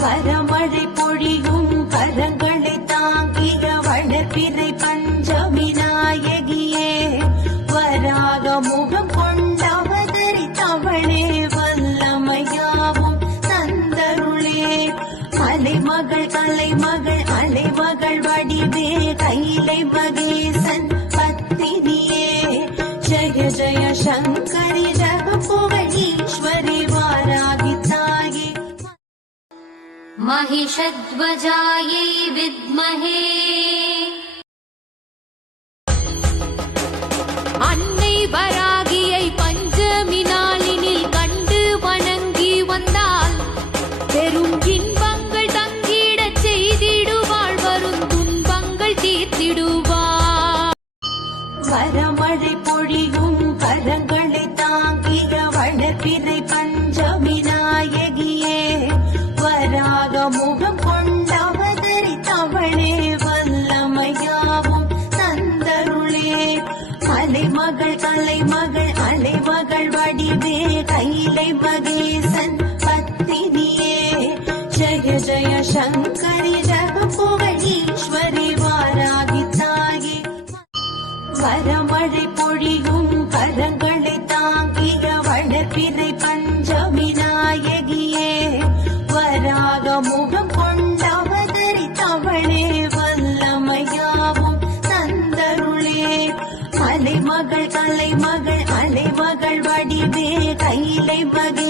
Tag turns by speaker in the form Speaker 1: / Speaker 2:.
Speaker 1: வரமழை பொழியும் கரங்களை தாங்கிய வளர்ப்பிறை பஞ்சமி நாயகியே வராக முகம் கொண்டவதரித்தவளே வல்லமையாவும் தந்தருளே. அலைமகள் அலைமகள் அலைமகள் வடிவே கைலை மகேசன் பத்தினியே. ஜய ஜய சங்கர்
Speaker 2: महिषध्वजायै विद्महे
Speaker 3: அன்னை வராகியை பஞ்சமி நாளினில் கண்டு வணங்கி வந்தால் பெரும் இன்பங்கள் தங்கிடச் செய்திடுவாள் வரும் துன்பங்கள் தீர்த்திடுவாள்
Speaker 1: வரமழை அலைமகள் அலைமகள் அலைமகள் வடிவே. கைலை மகேசன் பத்தினியே ஜய ஜய சங்கரி ஜகபுவனீஸ்வரி வாராகி தாயே வரமழை பொழியும் கரங்களை தாங்கிய வளர்ப்பிறை அலைமகள் அலைமகள் அலைமகள் வடிவே கையிலை பகை